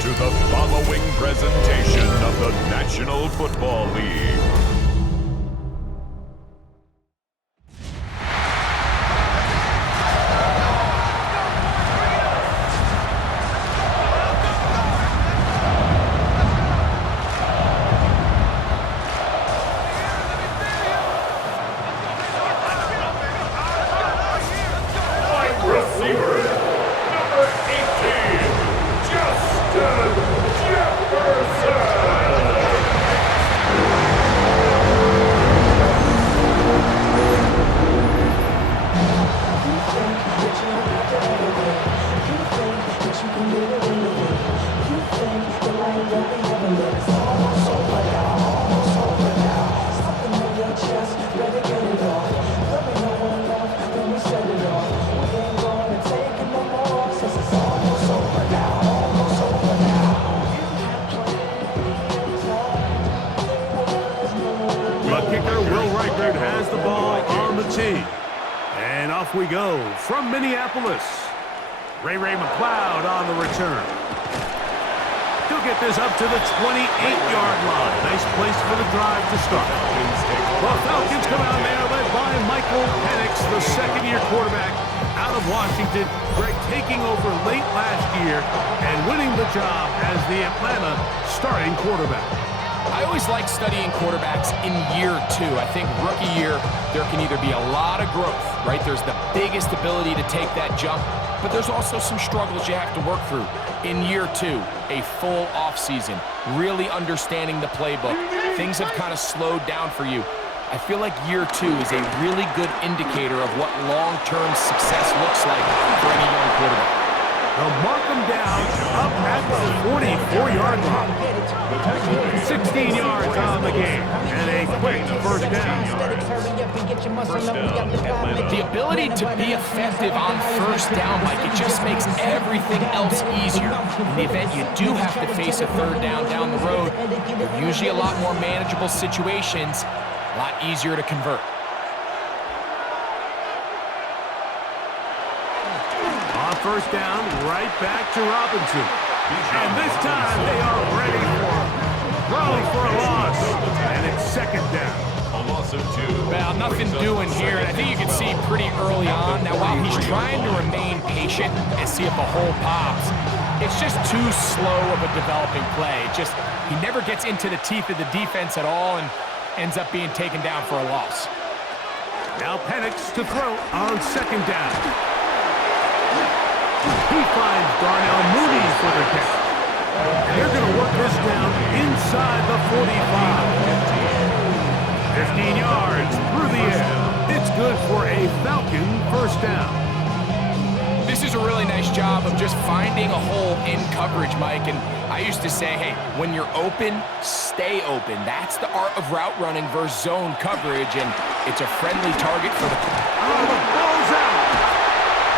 to the following presentation of the National Football League. Has the ball on the tee. And off we go from Minneapolis. Ray McLeod on the return. He'll get this up to the 28-yard line. Nice place for the drive to start. The Falcons come out there led by Michael Penix, the second-year quarterback out of Washington. Greg taking over late last year and winning the job as the Atlanta starting quarterback. I always like studying quarterbacks in year two. I think rookie year, there can either be a lot of growth, right? There's the biggest ability to take that jump, but there's also some struggles you have to work through. In year two, a full offseason, really understanding the playbook. Things have kind of slowed down for you. I feel like year two is a really good indicator of what long-term success looks like for any young quarterback. They'll mark them down up at the 44-yard line. 16 yards on the game, and a quick first down. The ability to be effective on first down, Mike, it just makes everything else easier. In the event you do have to face a third down the road, they're usually a lot more manageable situations, a lot easier to convert. First down, right back to Robinson. And this time they are ready for him. Thrown for a loss. And it's second down. A loss of 2. Well, nothing doing here, and I think you can see pretty early on. Now, while he's trying to remain patient and see if a hole pops, it's just too slow of a developing play. He never gets into the teeth of the defense at all and ends up being taken down for a loss. Now Penix to throw on second down. He finds Darnell Mooney for the catch. And they're going to work this down inside the 45. 15 yards through the air. It's good for a Falcon first down. This is a really nice job of just finding a hole in coverage, Mike. And I used to say, hey, when you're open, stay open. That's the art of route running versus zone coverage, and it's a friendly target for the... Oh, the ball's out.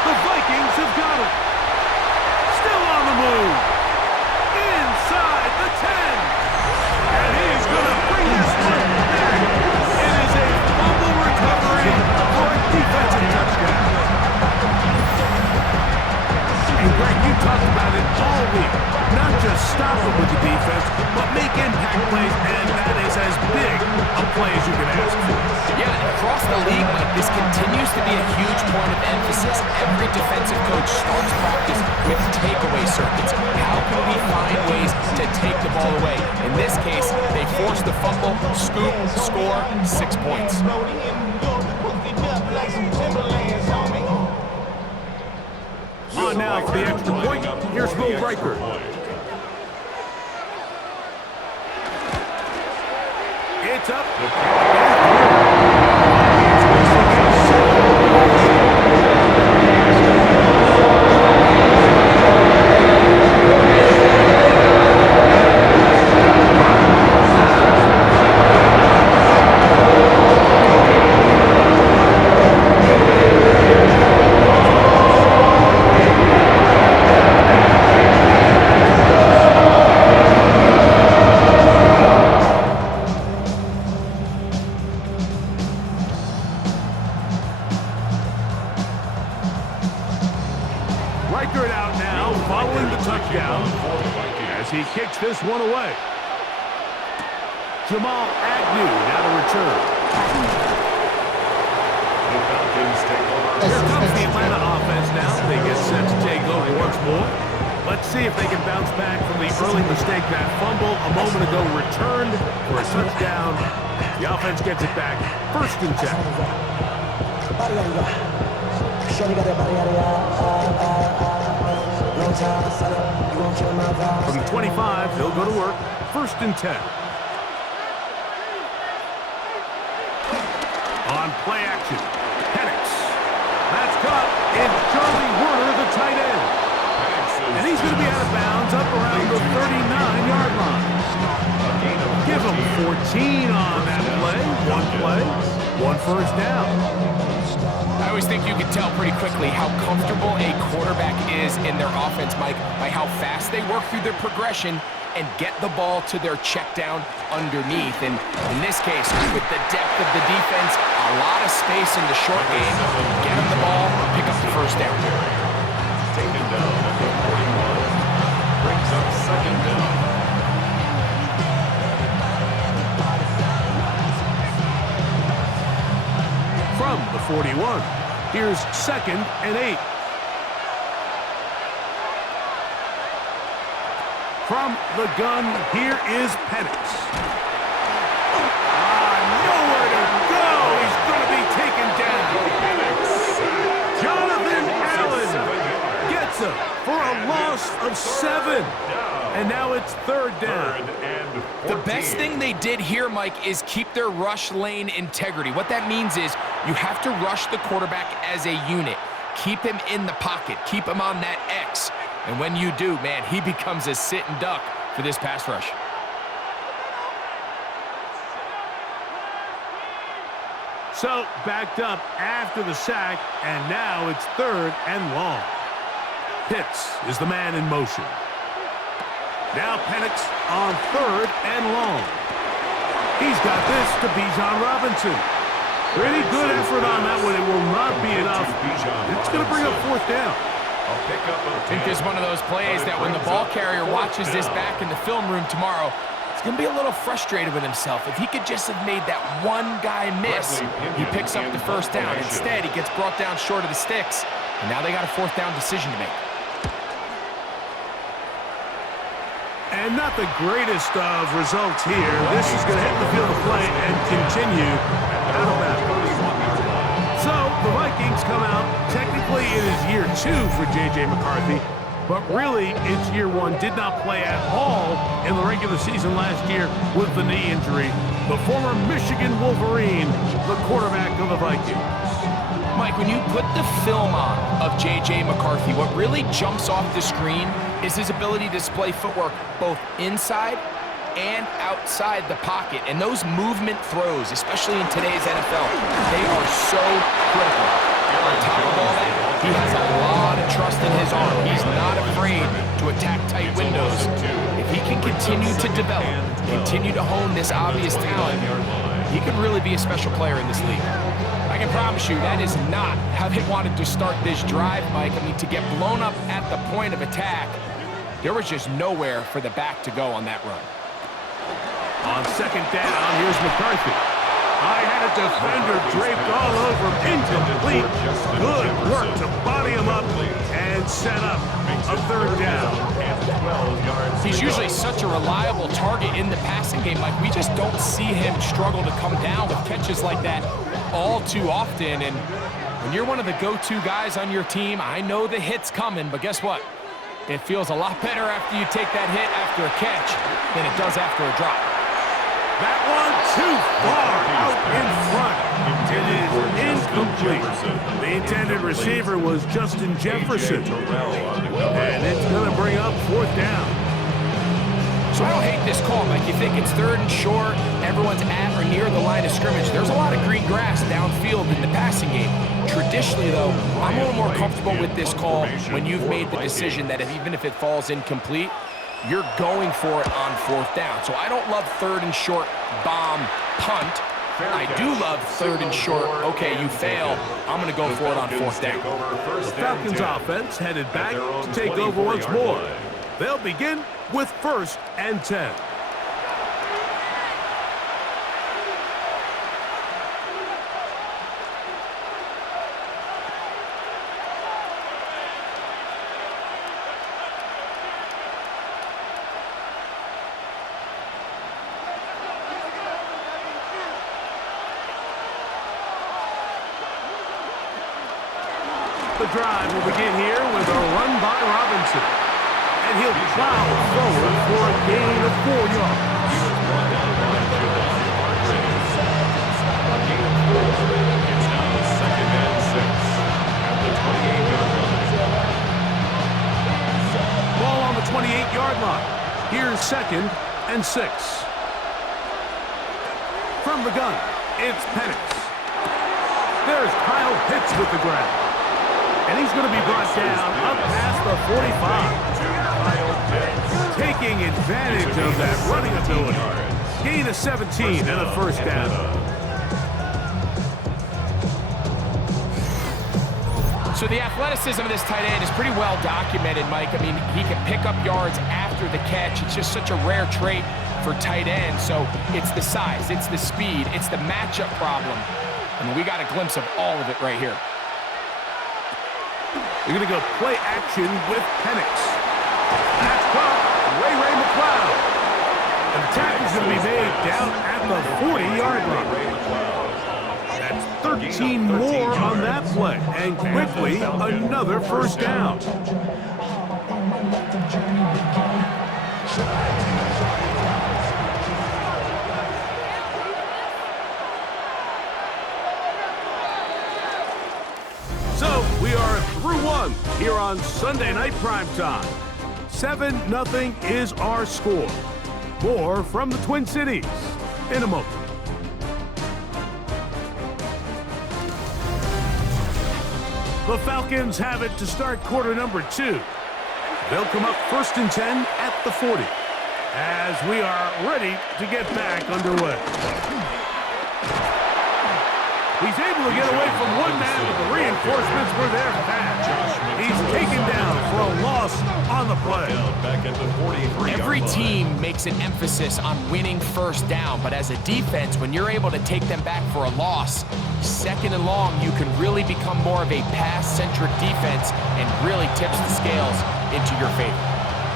The Vikings have got it. Still on the move. Inside the 10. And he's going to bring this one back. It is a fumble recovery for a defensive touchdown. And Greg, you talked about it all week. Not just stop them with the defense, but make impact plays, and that is as big a play as you can ask for. Yeah, and across the league, Mike, this continues to be a huge point of emphasis. Every defensive coach starts practice with takeaway circuits. How can we find ways to take the ball away? In this case, they force the fumble, scoop, score, 6 points. On now for the extra point. Here's Will Riker. It's up. Riker out now, following the touchdown. as he kicks this one away. Jamal Agnew now to return. Here comes the Atlanta offense now. They get set to take over once more. Let's see if they can bounce back from the early mistake. That fumble a moment ago returned for a touchdown. The offense gets it back. 1st and 10. From the 25, he'll go to work. 1st and 10. On play action, Penix. That's caught. It's Charlie Werner, the tight end. And he's going to be out of bounds up around the 39-yard line. Give him 14 on that play, 1 first down. I always think you can tell pretty quickly how comfortable a quarterback is in their offense, Mike, by how fast they work through their progression and get the ball to their check down underneath. And in this case, with the depth of the defense, a lot of space in the short game, get them the ball, pick up the 1st down. Taken down at the 41. Brings up 2nd down. From the 41, here's 2nd and 8. From the gun, here is Penix. Nowhere to go. He's going to be taken down. Jonathan Allen gets him for a loss of 7. And now it's 3rd down. The best thing they did here, Mike, is keep their rush lane integrity. What that means is you have to rush the quarterback as a unit. Keep him in the pocket. Keep him on that X. And when you do, man, he becomes a sitting duck for this pass rush. So, backed up after the sack, and now it's 3rd and long. Pitts is the man in motion. Now Penix on 3rd and long. He's got this to Bijan Robinson. Pretty good effort on that one. It will not be enough. It's going to bring up 4th down. I think there's one of those plays that when the ball carrier watches this back in the film room tomorrow, he's going to be a little frustrated with himself. If he could just have made that one guy miss, he picks up the 1st down. Instead, he gets brought down short of the sticks, and now they got a 4th down decision to make. And not the greatest of results here. This is going to hit the field of play and continue out of bounds. So the Vikings come out. Technically, it is year 2 for J.J. McCarthy, but really, it's year 1. Did not play at all in the regular season last year with the knee injury. The former Michigan Wolverine, the quarterback of the Vikings. Mike, when you put the film on of J.J. McCarthy, what really jumps off the screen is his ability to display footwork both inside and outside the pocket. And those movement throws, especially in today's NFL, they are so critical. On top of all that, he has a lot of trust in his arm. He's not afraid to attack tight windows. If he can continue to develop, continue to hone this obvious talent, he could really be a special player in this league. I can promise you that is not how they wanted to start this drive, Mike. I mean, to get blown up at the point of attack, there was just nowhere for the back to go on that run. On 2nd down, here's McCarthy. I had a defender draped all over him. Incomplete. Good work to body him up and set up a 3rd down. He's usually such a reliable target in the passing game. Like, we just don't see him struggle to come down with catches like that all too often. And when you're one of the go-to guys on your team, I know the hit's coming, but guess what? It feels a lot better after you take that hit after a catch than it does after a drop. That one too far out in front. It is incomplete. The intended receiver was Justin Jefferson. And it's going to bring up 4th down. So I don't hate this call, Mike. You think it's 3rd and short, everyone's at or near the line of scrimmage. There's a lot of green grass downfield in the passing game. Traditionally, though, I'm a little more comfortable with this call when you've made the decision that even if it falls incomplete, you're going for it on 4th down. So I don't love 3rd and short bomb punt. I do love 3rd and short, okay, you fail, I'm going to go for it on 4th down. The Falcons offense headed back to take over once more. They'll begin with 1st and 10. The drive will begin here with a run by Robinson. And he'll plow forward for a gain of 4 yards. He was brought down by Javon Hargrave. A gain of 4. It's now 2nd and 6 at the 28-yard line. Ball on the 28-yard line. Here's 2nd and 6. From the gun, it's Penix. There's Kyle Pitts with the grab. And he's going to be brought down up past the 45. Taking advantage of that running ability. Gain of 17 and a 1st down. So the athleticism of this tight end is pretty well documented, Mike. I mean, he can pick up yards after the catch. It's just such a rare trait for tight ends. So it's the size, it's the speed, it's the matchup problem. I mean, we got a glimpse of all of it right here. They're going to go play action with Penix. That's caught. Ray McLeod. And the tackle's going to be made down at the 40-yard line. That's 13 more on that play. And quickly, another 1st down. So, we are through 1 here on Sunday Night Primetime. 7-0 is our score. More from the Twin Cities in a moment. The Falcons have it to start quarter number 2. They'll come up 1st and 10 at the 40 as we are ready to get back underway. He's able to get away from one man, but the reinforcements were there fast. He's taken down for a loss on the play. Every team makes an emphasis on winning 1st down, but as a defense, when you're able to take them back for a loss, 2nd and long, you can really become more of a pass-centric defense and really tips the scales into your favor.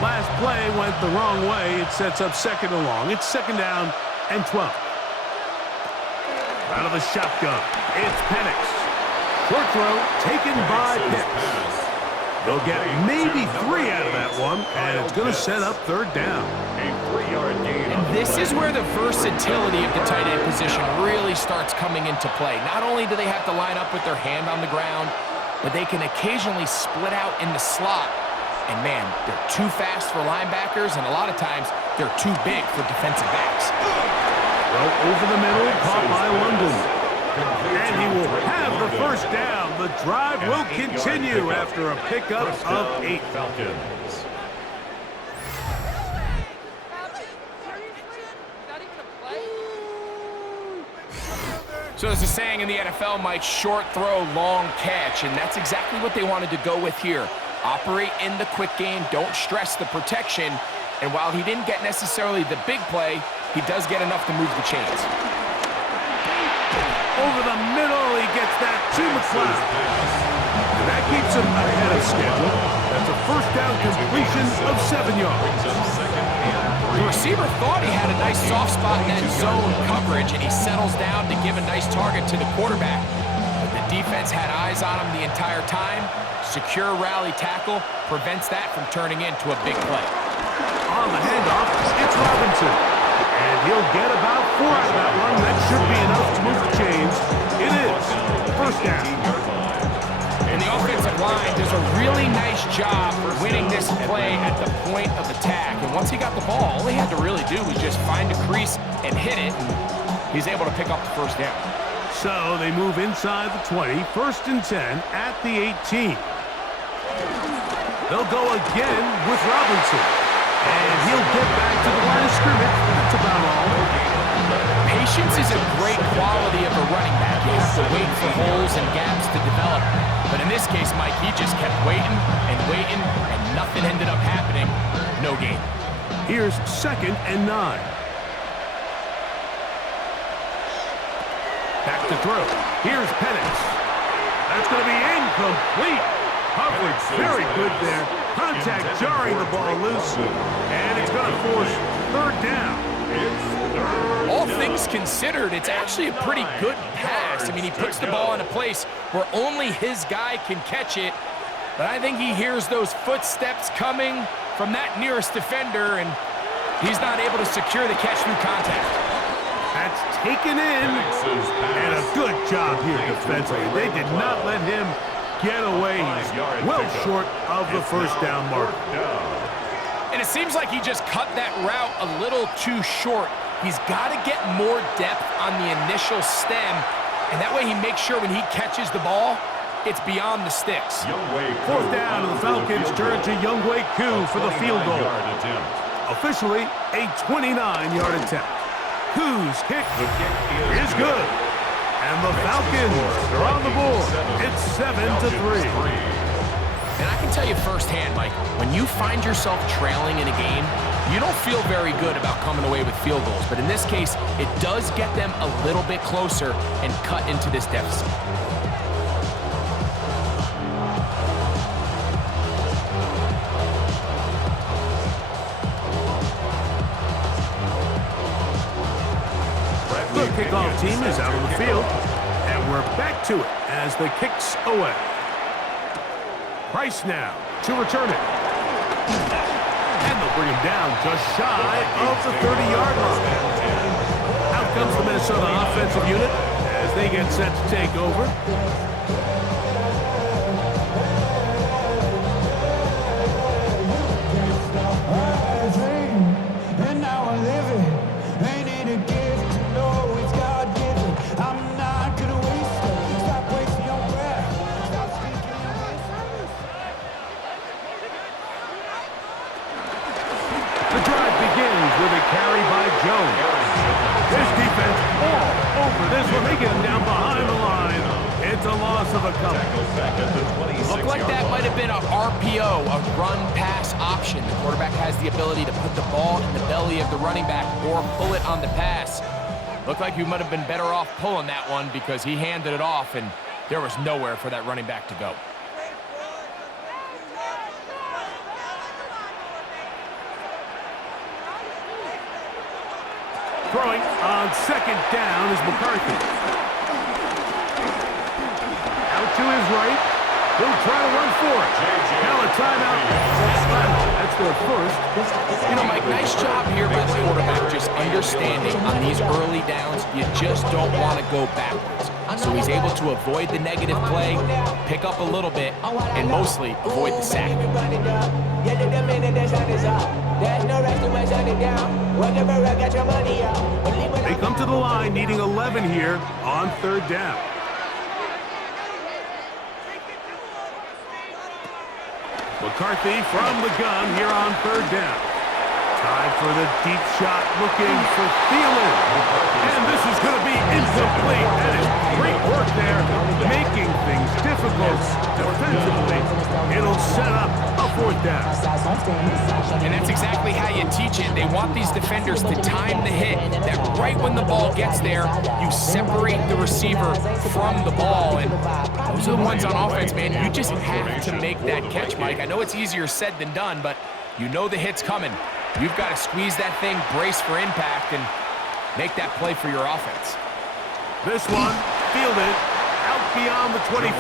Last play went the wrong way. It sets up 2nd and long. It's 2nd down and 12. Out of the shotgun, it's Penix. Short throw taken by Pitts. They'll get maybe 3 out of that one, and it's going to set up 3rd down. A 3-yard gain. And this is where the versatility of the tight end position really starts coming into play. Not only do they have to line up with their hand on the ground, but they can occasionally split out in the slot. And man, they're too fast for linebackers, and a lot of times they're too big for defensive backs. Well, over the middle, caught by London. And he will have the 1st down. The drive will continue after a pickup of 8. Falcons. So there's a saying in the NFL, Mike, short throw, long catch, and that's exactly what they wanted to go with here. Operate in the quick game, don't stress the protection, and while he didn't get necessarily the big play, he does get enough to move the chains. Over the middle, he gets that to McLeod. And that keeps him ahead of schedule. That's a 1st down completion of 7 yards. The receiver thought he had a nice soft spot in that zone coverage, and he settles down to give a nice target to the quarterback. But the defense had eyes on him the entire time. Secure rally tackle prevents that from turning into a big play. On the handoff, it's Robinson. And he'll get about 4 out of that one. That should be enough to move the chains. It is 1st down. And the offensive line does a really nice job winning this play at the point of attack. And once he got the ball, all he had to really do was just find a crease and hit it. And he's able to pick up the 1st down. So they move inside the 20, 1st and 10 at the 18. They'll go again with Robinson. And he'll get back to the line of scrimmage. That's about all. Patience is a great quality of a running back. You have to wait for holes and gaps to develop. But in this case, Mike, he just kept waiting and waiting, and nothing ended up happening. No gain. Here's 2nd and 9. Back to throw. Here's Penix. That's going to be incomplete. Coverage very good there. Contact jarring the ball loose. And it's going to force 3rd down. All things considered, it's actually a pretty good pass. I mean, he puts the ball in a place where only his guy can catch it. But I think he hears those footsteps coming from that nearest defender, and he's not able to secure the catch through contact. That's taken in, and a good job here defensively. They did not let him get away. He's well short of the 1st down mark. And it seems like he just cut that route a little too short. He's got to get more depth on the initial stem, and that way he makes sure when he catches the ball, it's beyond the sticks. 4th down, and the Falcons turn to Younghoe Koo for the field goal. Officially, a 29-yard attempt. Koo's kick is good. And the Falcons are on the board. It's 7-3. And I can tell you firsthand, Mike, when you find yourself trailing in a game, you don't feel very good about coming away with field goals. But in this case, it does get them a little bit closer and cut into this deficit. The kickoff team is out on the field, and we're back to it as the kick's away. Price now to return it. And they'll bring him down just shy of the 30-yard line. Out comes the Minnesota offensive unit as they get set to take over. This defense all over this one. They get him down behind the line. It's a loss of a couple. Looked like that might have been a RPO, a run-pass option. The quarterback has the ability to put the ball in the belly of the running back or pull it on the pass. Looked like he might have been better off pulling that one because he handed it off, and there was nowhere for that running back to go. Throwing on 2nd down is McCarthy. Out to his right. He'll try to run for it. Now a timeout. That's their first. You know, Mike, nice job here by the quarterback just understanding on these early downs, you just don't want to go backwards. So he's able to avoid the negative play, pick up a little bit, and mostly avoid the sack. They come to the line needing 11 here on 3rd down. McCarthy from the gun here on 3rd down. Time for the deep shot, looking for Thielen. And this is going to be incomplete. That is great work there, making things difficult defensively. It'll set up a 4th down. And that's exactly how you teach it. They want these defenders to time the hit, that right when the ball gets there, you separate the receiver from the ball. And those are the ones on offense, man. You just have to make that catch, Mike. I know it's easier said than done, but you know the hit's coming. You've got to squeeze that thing, brace for impact, and make that play for your offense. This one fielded out beyond the 25.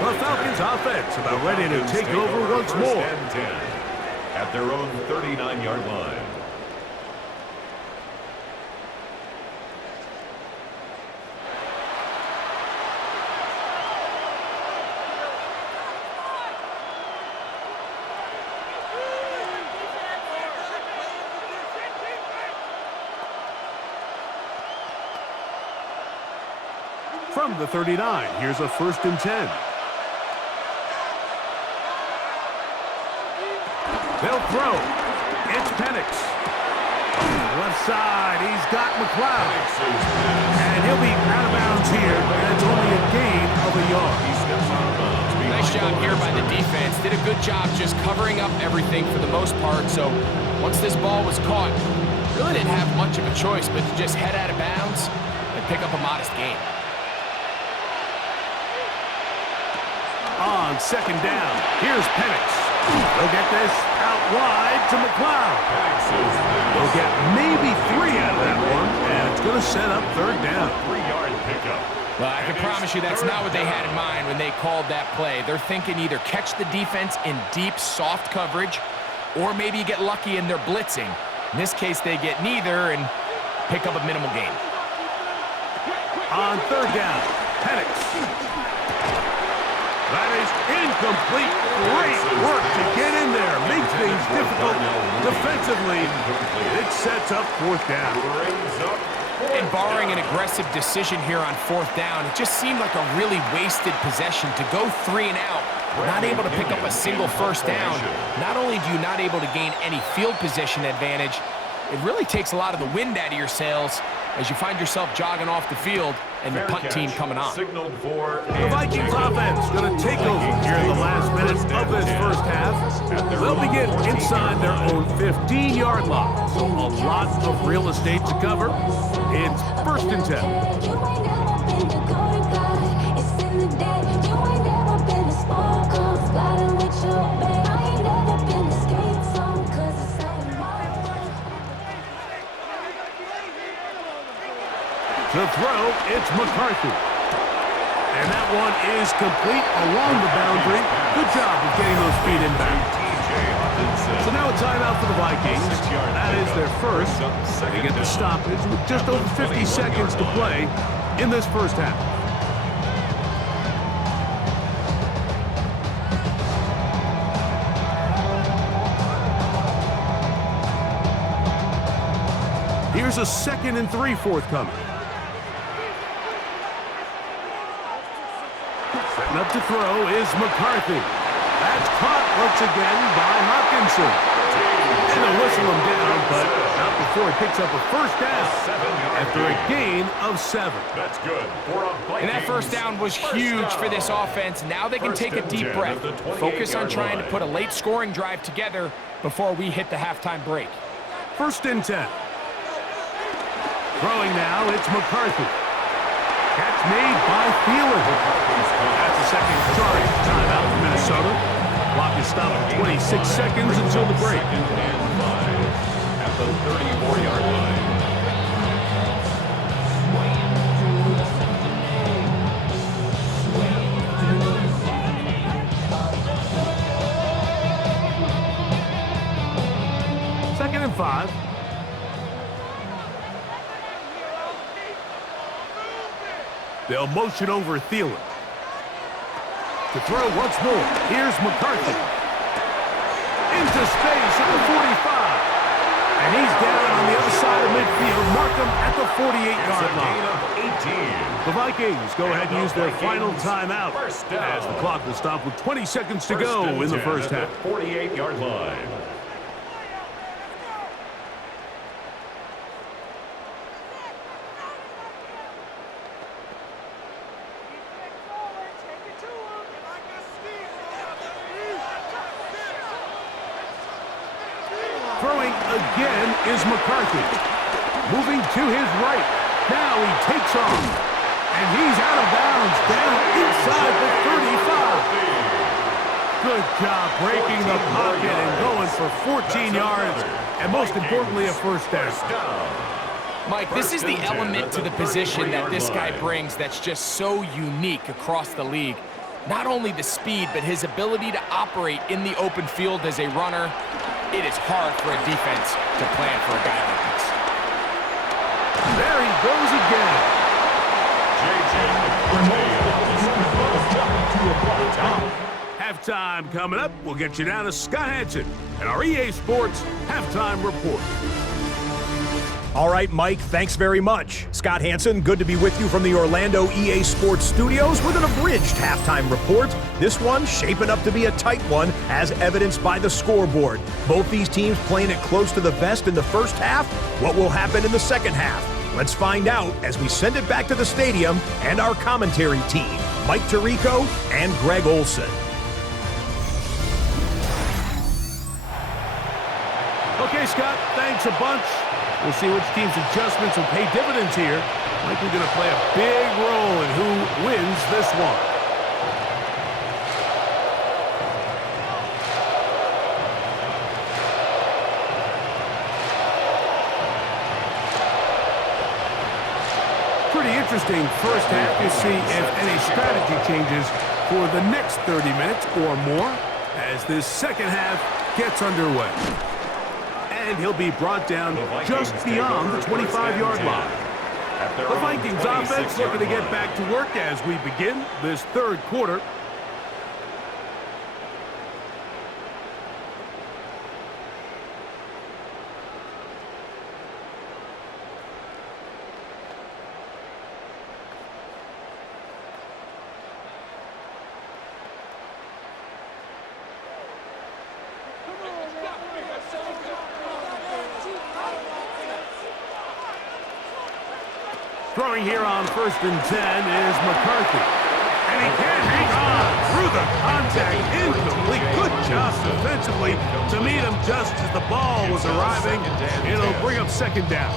The Falcons offense about ready to take over once more. At their own 39-yard line. From the 39, here's a 1st and 10. They'll throw. It's Penix. Left side, he's got McLeod. And he'll be out of bounds here, and it's only a gain of a yard. great job just covering up everything for the most part. So once this ball was caught, really didn't have much of a choice but to just head out of bounds and pick up a modest gain. On second down, here's Penix. They'll get this out wide to McLeod. They'll get maybe 3 out of that one, and it's going to set up third down. 3-yard pickup. Well, I can promise you that's not what they had in mind when they called that play. They're thinking either catch the defense in deep, soft coverage, or maybe get lucky in their blitzing. In this case, they get neither and pick up a minimal gain. On third down, Penix. That is incomplete. Great work to get in there. Makes things difficult defensively. It sets up fourth down. And barring an aggressive decision here on fourth down, it just seemed like a really wasted possession to go 3 and out. Not able to pick up a single first down. Not only do you not able to gain any field position advantage, it really takes a lot of the wind out of your sails as you find yourself jogging off the field and the punt team coming on. The Vikings offense going to take over here in the last minutes of this first half. They'll begin inside their own 15-yard line. So a lot of real estate to cover. It's first and 10. To throw, it's McCarthy. And that one is complete along the boundary. Good job of getting those feet in back. So now a timeout for the Vikings. That is their first. They get the stoppage with just over 50 seconds to play in this first half. Here's a 2nd and 3 forthcoming. Setting up to throw is McCarthy. That's caught once again by Hawkinson. And they'll whistle him down, but not before he picks up a first down after a gain of 7. That's good. And that first down was huge for this offense. Now they can take a deep breath. Focus on trying to put a late scoring drive together before we hit the halftime break. First and 10. Throwing now, it's McCarthy. Catch made by Thielen. That's the second charge timeout for Minnesota. Clock is stopped at 26 seconds until the break. 2nd and 5 at the 34-yard line. Second and 5. They'll motion over Thielen. To throw once more, here's McCarthy. Into space at the 45. And he's down on the other side of midfield. Mark him at the 48-yard line. The Vikings go ahead and use their final timeout as the clock will stop with 20 seconds to go in the first half. 48-yard line. Throwing again is McCarthy. Moving to his right. Now he takes off. And he's out of bounds down inside the 35. Good job breaking the pocket and going for 14 yards. And most importantly, a first down. Mike, this is the element to the position that this guy brings that's just so unique across the league. Not only the speed, but his ability to operate in the open field as a runner. It is hard for a defense to plan for a guy like this. There he goes again. Halftime coming up. We'll get you down to Scott Hansen and our EA Sports Halftime Report. All right, Mike, thanks very much. Scott Hansen, good to be with you from the Orlando EA Sports Studios with an abridged halftime report. This one shaping up to be a tight one, as evidenced by the scoreboard. Both these teams playing it close to the vest in the first half. What will happen in the second half? Let's find out as we send it back to the stadium and our commentary team, Mike Tirico and Greg Olson. Okay, Scott, thanks a bunch. We'll see which team's adjustments will pay dividends here. Likely going to play a big role in who wins this one. Pretty interesting first half. You'll see if any strategy changes for the next 30 minutes or more as this second half gets underway. And he'll be brought down just beyond the 25-yard line. The Vikings offense looking to get back to work as we begin this third quarter. Throwing here on 1st and 10 is McCarthy. And he can't hang on through the contact. Incomplete. Good job defensively to meet him just as the ball was arriving. It'll bring up 2nd down.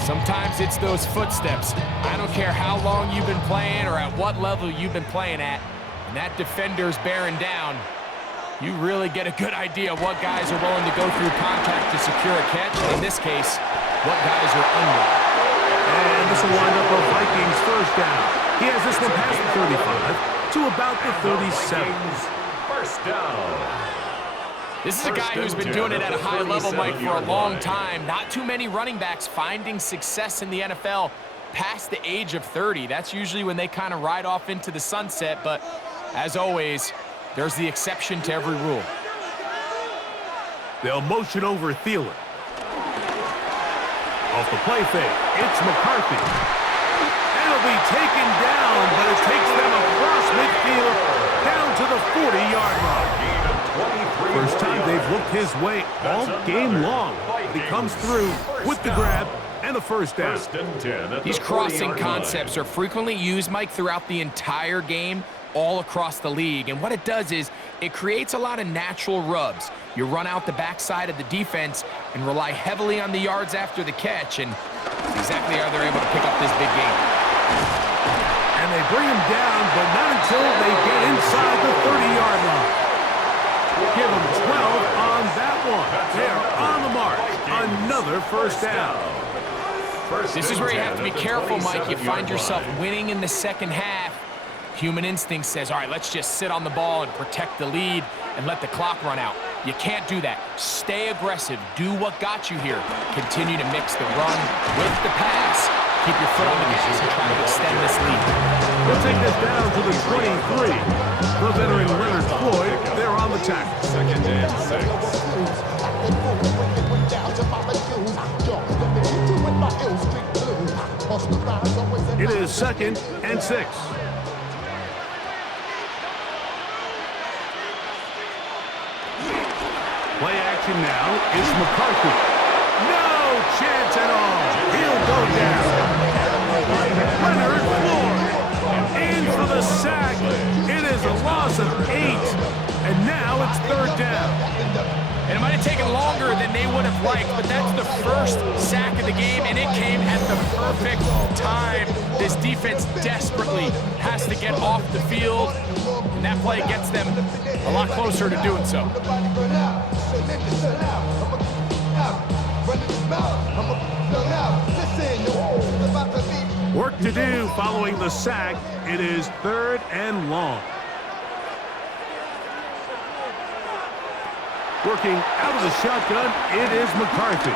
Sometimes it's those footsteps. I don't care how long you've been playing or at what level you've been playing at. And that defender's bearing down. You really get a good idea of what guys are willing to go through contact to secure a catch. In this case, what guys are under. And this will wind up a Vikings first down. He has this one past the 35 to about the 37. First down. This is a guy who's been doing it at a high level, Mike, for a long time. Not too many running backs finding success in the NFL past the age of 30. That's usually when they kind of ride off into the sunset, but as always, there's the exception to every rule. They'll motion over Thielen. Off the play fake, it's McCarthy. And it'll be taken down, but it takes them across midfield down to the 40-yard line. First time they've looked his way all game long. He comes through with the grab and the first down. These crossing concepts are frequently used, Mike, throughout the entire game, all across the league. And what it does is it creates a lot of natural rubs. You run out the backside of the defense and rely heavily on the yards after the catch, and that's exactly how they're able to pick up this big game. And they bring him down, but not until they get inside the 30-yard line. Give them 12 on that one. They're on the mark. Another first down. This is where you have to be careful, Mike. You find yourself winning in the second half. Human instinct says, all right, let's just sit on the ball and protect the lead and let the clock run out. You can't do that. Stay aggressive. Do what got you here. Continue to mix the run with the pass. Keep your foot on the gas and try to extend this lead. They'll take this down to the 23. The veteran Leonard Floyd, they're on the tackle. 2nd and 6. It is 2nd and 6. Play action now. It's McCarthy. No chance at all. He'll go down. Leonard Floyd in for the sack. It is a loss of 8. And now it's 3rd down. And it might have taken longer than they would have liked, but that's the first sack of the game, and it came at the perfect time. This defense desperately has to get off the field, and that play gets them a lot closer to doing so. Work to do following the sack. It is 3rd and long. Working out of the shotgun, it is McCarthy.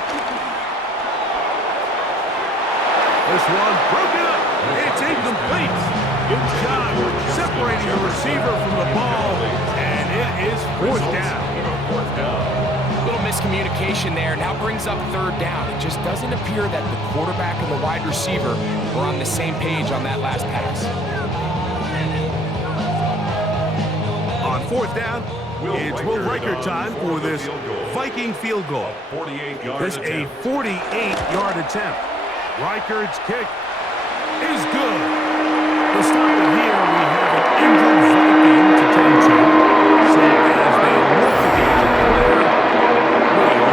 This one broken up. It's incomplete. Good job separating the receiver from the ball, and it is 4th down. A little miscommunication there. Now brings up 3rd down. It just doesn't appear that the quarterback and the wide receiver were on the same page on that last pass. On 4th down, it's Will Riker time for this Viking field goal. This a 48-yard attempt. Riker's kick is good. To stop it here, we have an injured Viking to tend to. So as they look to get the player,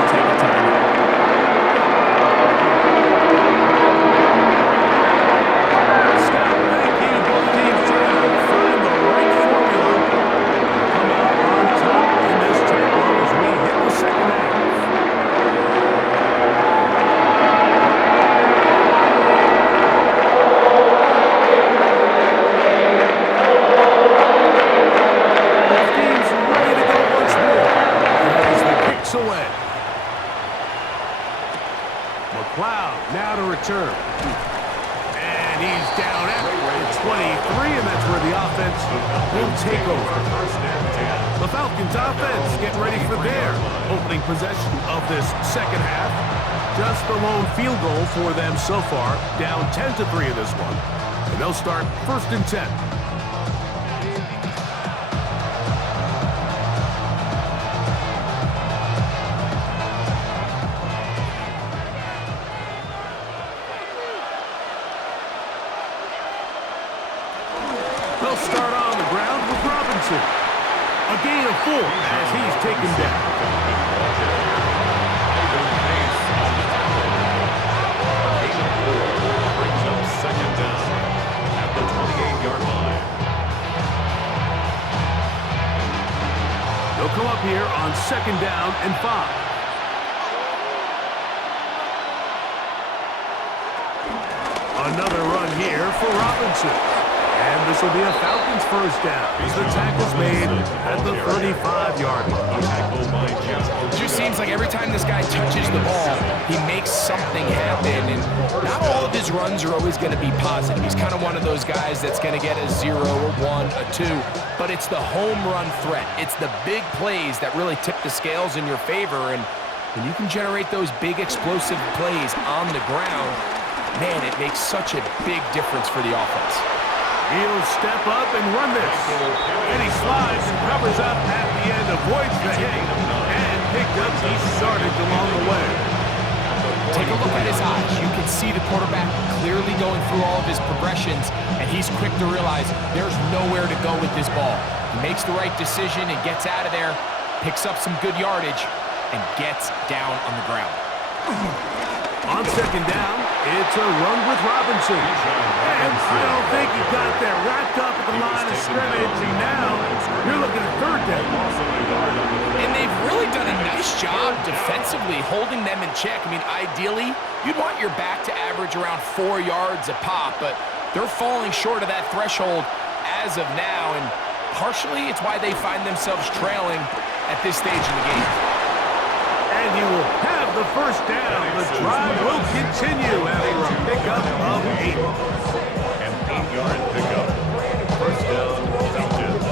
and that's where the offense will take over. The Falcons offense getting ready for their opening possession of this second half. Just the lone field goal for them so far, down 10-3 in this one. And they'll start 1st and 10. They'll start on the ground with Robinson. A gain of 4 as he's taken down. Brings up 2nd down at the 28-yard line. They'll come up here on 2nd down and 5. Another run here for Robinson. And this will be a Falcons first down. The tackle's made at the 35-yard line. It just seems like every time this guy touches the ball, he makes something happen. And not all of his runs are always going to be positive. He's kind of one of those guys that's going to get a 0, a 1, a 2. But it's the home run threat. It's the big plays that really tip the scales in your favor. And when you can generate those big explosive plays on the ground, man, it makes such a big difference for the offense. He'll step up and run this. And he slides and covers up at the end, avoids the hit, and picked up decent yardage along the way. Take a look at his eyes. You can see the quarterback clearly going through all of his progressions, and he's quick to realize there's nowhere to go with this ball. He makes the right decision and gets out of there, picks up some good yardage, and gets down on the ground. On 2nd down, it's a run with Robinson. And I don't think he got that wrapped up at the line of scrimmage, and now you're looking at 3rd down. And they've really done a nice job defensively holding them in check. I mean, ideally, you'd want your back to average around 4 yards a pop, but they're falling short of that threshold as of now, and partially it's why they find themselves trailing at this stage in the game. And he will have the first down. The drive will continue after a pickup of 8. An 8-yard pickup. First down, Falcons.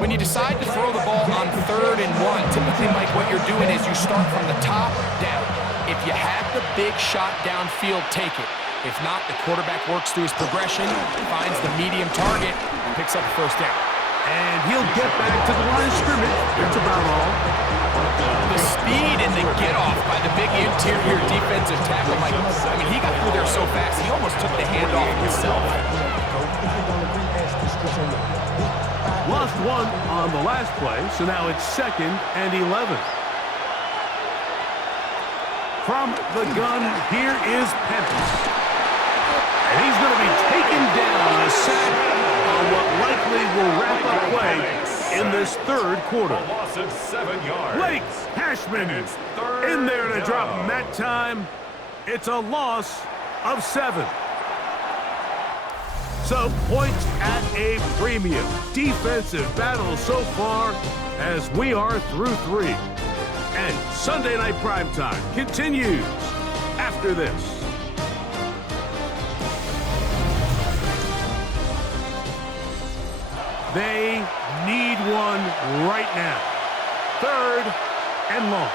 When you decide to throw the ball on 3rd and 1, typically, Mike, what you're doing is you start from the top down. If you have the big shot downfield, take it. If not, the quarterback works through his progression, finds the medium target, and picks up the 1st down. And he'll get back to the line of scrimmage. That's about all. The speed and the get-off by the big interior defensive tackle, Mike. I mean, he got through there so fast, he almost took the handoff himself. Lost 1 on the last play, so now it's 2nd and 11. From the gun, here is Penix. And he's going to be taken down, a sack on what likely will wrap up play in this 3rd quarter. A loss of 7 yards. Blake Hashman in there to drop him that time. It's a loss of 7. So, points at a premium. Defensive battle so far as we are through 3. And Sunday Night Primetime continues after this. They need one right now. 3rd and long.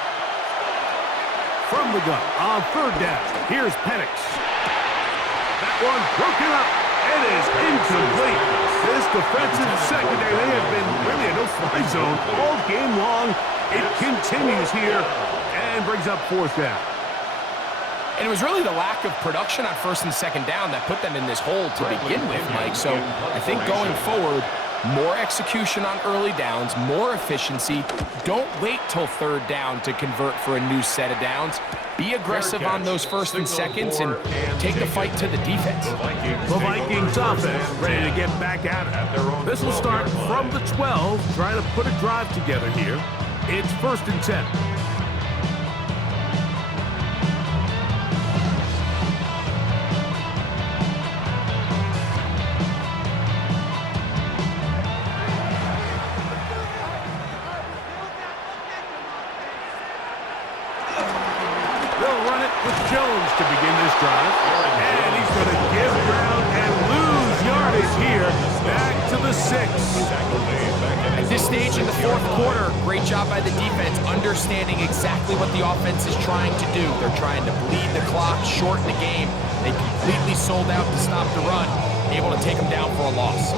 From the gun on 3rd down, here's Penix. That one broken up. It is incomplete. This defensive secondary, they have been really a no-fly zone all game long. It continues here and brings up 4th down. And it was really the lack of production on 1st and 2nd down that put them in this hole to begin with, Mike. So I think going forward, more execution on early downs, more efficiency. Don't wait till 3rd down to convert for a new set of downs. Be aggressive on those 1st and 2nds and take the fight to the defense. The Vikings offense ready to get back at it. This will start from the 12, trying to put a drive together here. It's 1st and 10. Jones to begin this drive. And he's going to give ground and lose yardage here. Back to the 6. At this stage in the fourth quarter, great job by the defense, understanding exactly what the offense is trying to do. They're trying to bleed the clock, shorten the game. They completely sold out to stop the run, able to take them down for a loss.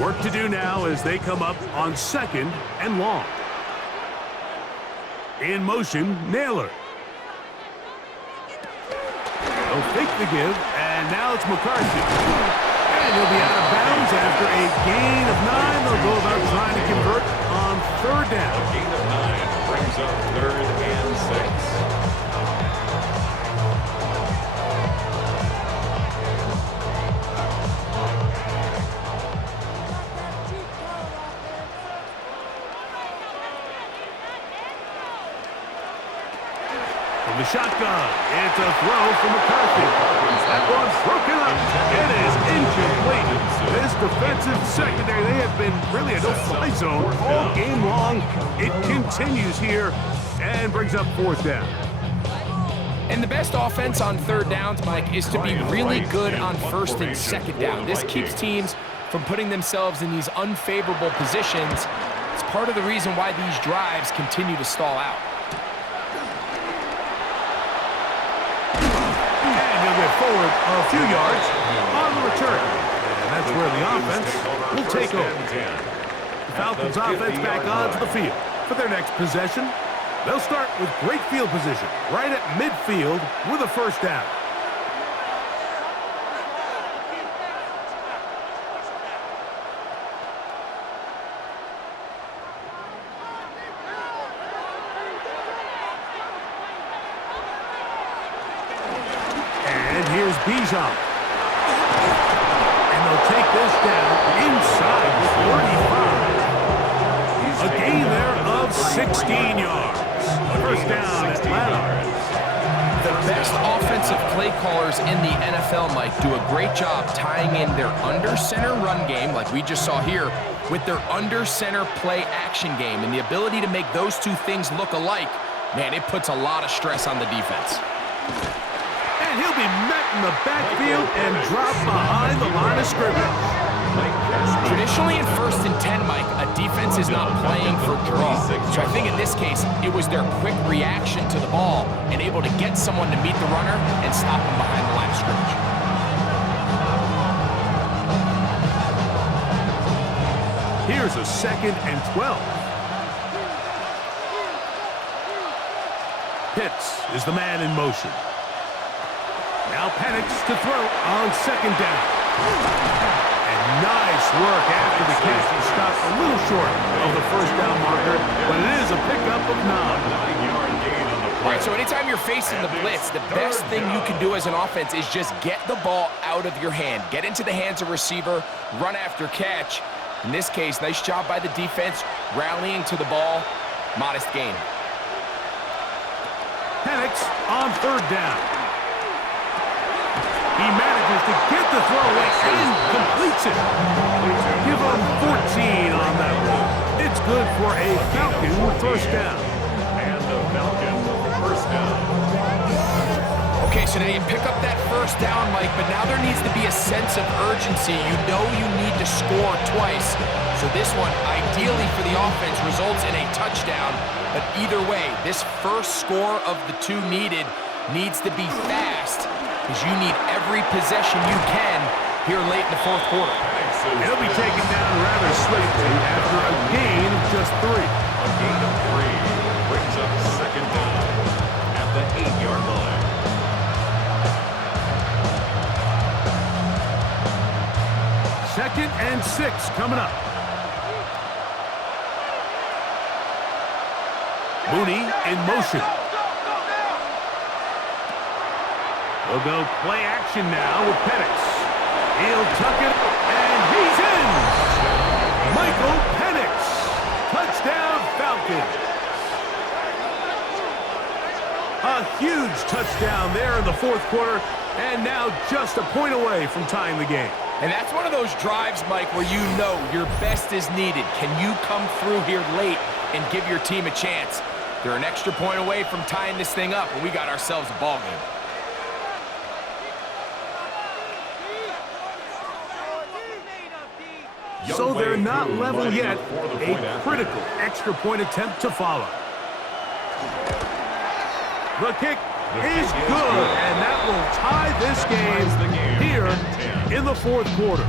Work to do now as they come up on 2nd and long. In motion, Naylor. They'll fake the give, and now it's McCarthy. And he'll be out of bounds after a gain of 9. They'll go about trying to convert on 3rd down. A gain of 9 brings up 3rd and 6. From the shotgun, it's a throw from McCarthy. That one's broken up. It is incomplete. This defensive secondary, they have been really a no-fly zone all game long. It continues here and brings up 4th down. And the best offense on 3rd downs, Mike, is to be really good on 1st and 2nd down. This keeps teams from putting themselves in these unfavorable positions. It's part of the reason why these drives continue to stall out. Forward a few yards on the return. And that's where the offense will take over. The Falcons offense back onto the field for their next possession. They'll start with great field position right at midfield with a 1st down. Here's Bijan. And they'll take this down inside the 35. A gain there of 16 yards. 1st down, Atlanta. The best offensive play callers in the NFL, Mike, do a great job tying in their under-center run game, like we just saw here, with their under-center play action game. And the ability to make those two things look alike, man, it puts a lot of stress on the defense. And he'll be met in the backfield and dropped behind the line of scrimmage. Traditionally in 1st and 10, Mike, a defense is not playing for draw. So I think in this case, it was their quick reaction to the ball and able to get someone to meet the runner and stop him behind the line of scrimmage. Here's a 2nd and 12. Pitts is the man in motion. Now Penix to throw on 2nd down. And nice work after the catch to stop a little short of the 1st down marker, but it is a pickup of 9. All right, so anytime you're facing the blitz, the best thing you can do as an offense is just get the ball out of your hand. Get into the hands of receiver, run after catch. In this case, nice job by the defense, rallying to the ball, modest gain. Penix on 3rd down. He manages to get the throw and completes it. Give him 14 on that one. It's good for a Falcon 1st down. And the Falcon 1st down. Okay, so now you pick up that 1st down, Mike, but now there needs to be a sense of urgency. You know you need to score twice. So this one, ideally for the offense, results in a touchdown. But either way, this first score of the 2 needed needs to be fast, because you need every possession you can here late in the 4th quarter. He'll be taken down rather swiftly after a gain of just 3. A gain of 3 brings up 2nd down at the 8-yard line. Second and 6 coming up. Mooney in motion. We'll go play action now with Penix. He'll tuck it, and he's in! Michael Penix. Touchdown, Falcons. A huge touchdown there in the 4th quarter, and now just a point away from tying the game. And that's one of those drives, Mike, where you know your best is needed. Can you come through here late and give your team a chance? They're an extra point away from tying this thing up, and we got ourselves a ball game. So they're not level yet. A critical extra point attempt to follow. The kick is good, and that will tie this game here in the fourth quarter.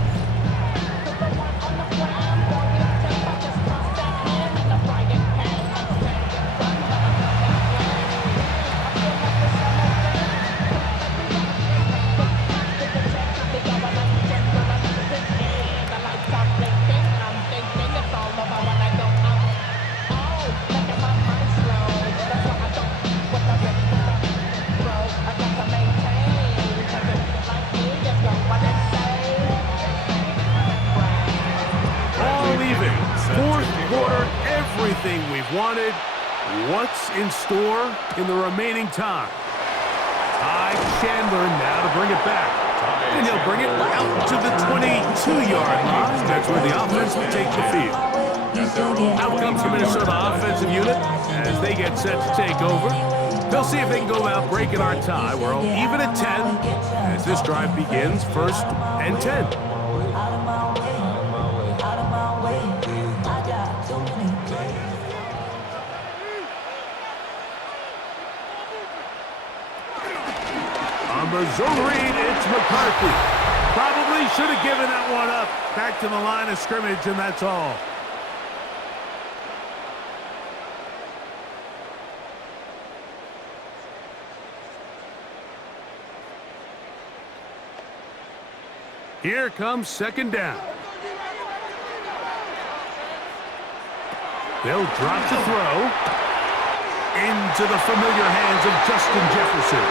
Everything we've wanted. What's in store in the remaining time? Ty Chandler now to bring it back. And he'll bring it out to the 22-yard line. That's where the offense will take the field. Out comes the Minnesota offensive unit as they get set to take over. They'll see if they can go out breaking our tie. We're all even at 10 as this drive begins, 1st and 10. Zone read, it's McCarthy. Probably should have given that one up. Back to the line of scrimmage, and that's all. Here comes 2nd down. They'll drop to throw into the familiar hands of Justin Jefferson.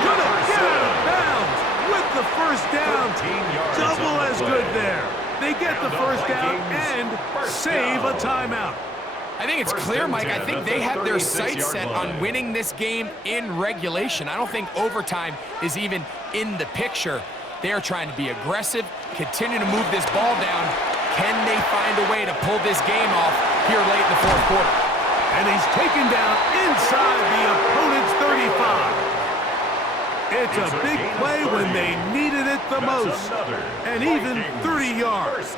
Gonna get out of bounds with the 1st down. Double as good there. They get the 1st down and save a timeout. I think it's clear, Mike. I think they have their sights set on winning this game in regulation. I don't think overtime is even in the picture. They are trying to be aggressive, continue to move this ball down. Can they find a way to pull this game off here late in the 4th quarter? And he's taken down inside the opponent's 35. It's a big play when they needed it the most, and even 30 yards.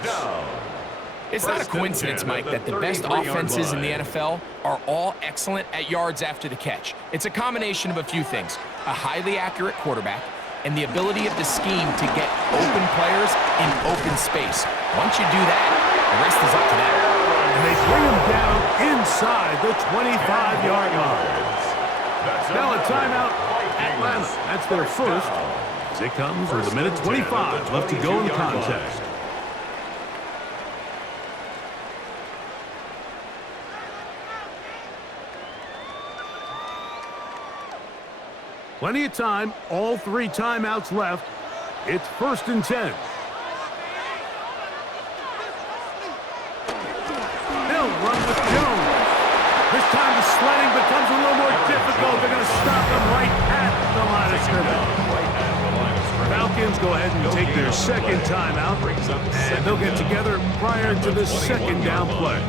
It's not a coincidence, Mike, that the best offenses in the NFL are all excellent at yards after the catch. It's a combination of a few things: a highly accurate quarterback and the ability of the scheme to get open players in open space. Once you do that, the rest is up to them. And they bring him down inside the 25-yard line. Now a timeout. Atlanta, that's their first. As it comes with 1:25 left to go in the contest. Plenty of time, all 3 timeouts left. It's 1st and 10. They'll run with Jones. This time the sledding becomes a little more difficult. They're going to stop them right at the line of scrimmage. Falcons go ahead and take their 2nd timeout, and they'll get together prior to the 2nd down play.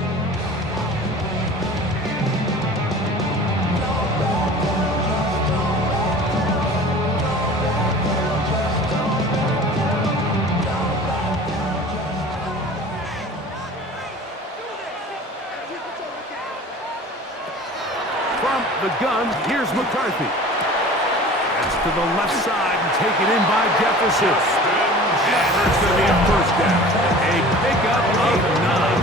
The gun, here's McCarthy. That's to the left side and taken in by Jefferson. And that's going to be a 1st down. A pickup of 9.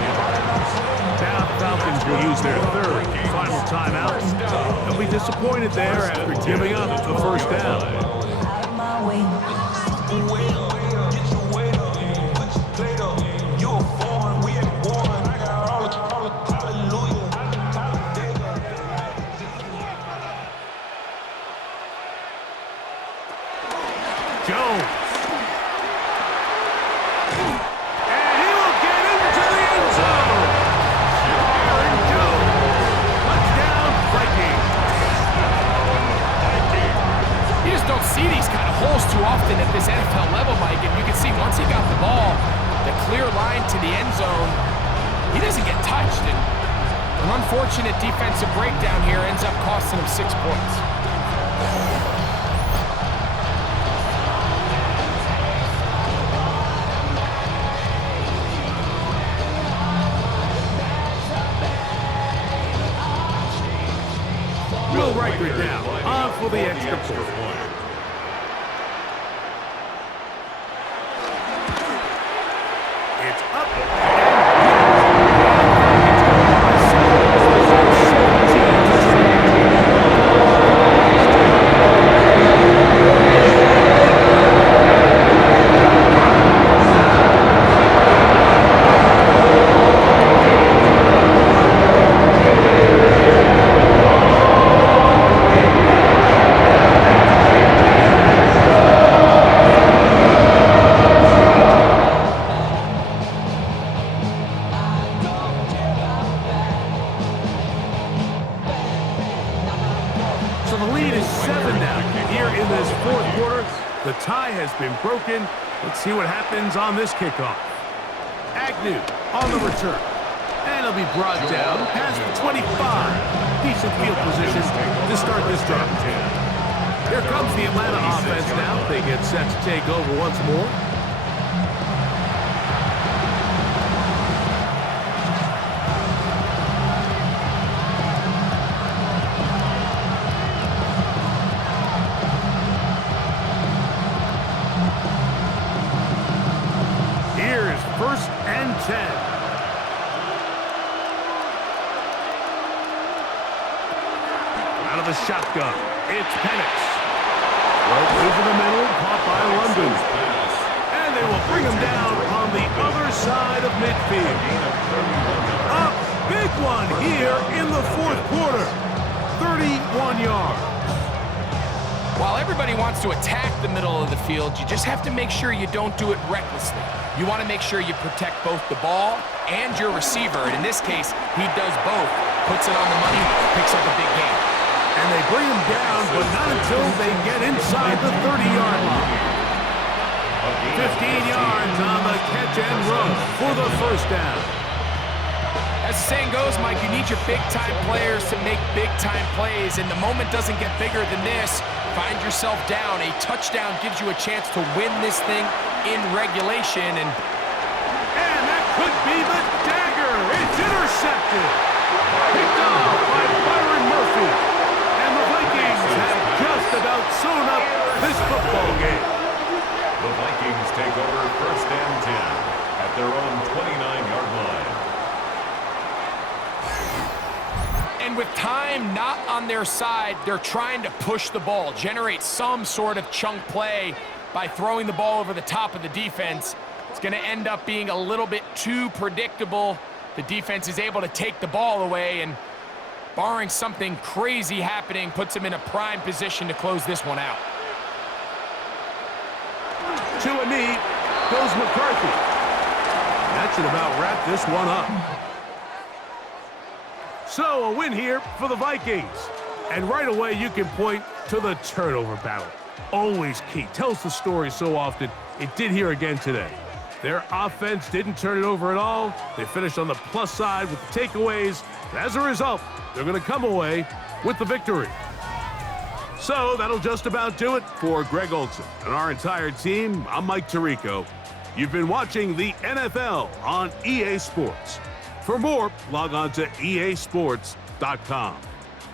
Now the Falcons will use their 3rd and final timeout. They'll be disappointed there after giving up the 1st down. Jones. And he will get into the end zone. Aaron Jones. Touchdown, Vikings. You just don't see these kind of holes too often at this NFL level, Mike. And you can see once he got the ball, the clear line to the end zone, he doesn't get touched. And An unfortunate defensive breakdown here ends up costing him 6 points. Will Riker down, on for the extra point. It's up. So the lead is 7 now. Here in this fourth quarter, the tie has been broken. Let's see what happens on this kickoff. Agnew on the return. And it'll be brought down past the 25. Decent field position to start this drive. Here comes the Atlanta offense now. They get set to take over once more. Here's 1st and 10. Out of the shotgun, it's Penix. Well, over the middle, caught by London. And they will bring him down on the other side of midfield. A big one here in the fourth quarter. 31 yards. While everybody wants to attack the middle of the field, you just have to make sure you don't do it recklessly. You want to make sure you protect both the ball and your receiver, and in this case, he does both. Puts it on the money, picks up a big gain. And they bring him down, but not until they get inside the 30-yard line. 15 yards on the catch and run for the first down. As the saying goes, Mike, you need your big-time players to make big-time plays, and the moment doesn't get bigger than this. Find yourself down. A touchdown gives you a chance to win this thing in regulation, and that could be the dagger. It's intercepted. Picked off by Byron Murphy. And the Vikings have just about sewn up this football game. The Vikings take over 1st and 10 at their own 29-yard line. And with time not on their side, they're trying to push the ball, generate some sort of chunk play by throwing the ball over the top of the defense. It's going to end up being a little bit too predictable. The defense is able to take the ball away, and barring something crazy happening, puts them in a prime position to close this one out. To a knee goes McCarthy. That should about wrap this one up. So a win here for the Vikings. And right away you can point to the turnover battle. Always key. Tells the story so often. It did here again today. Their offense didn't turn it over at all. They finished on the plus side with the takeaways. And as a result, they're going to come away with the victory. So that'll just about do it for Greg Olson and our entire team. I'm Mike Tirico. You've been watching the NFL on EA Sports. For more, log on to easports.com.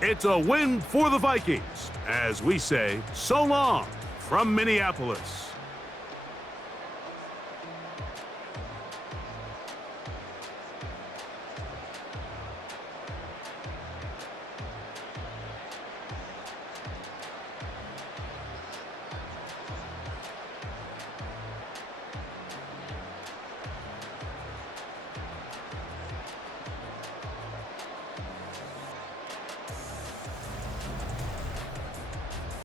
It's a win for the Vikings, as we say so long from Minneapolis.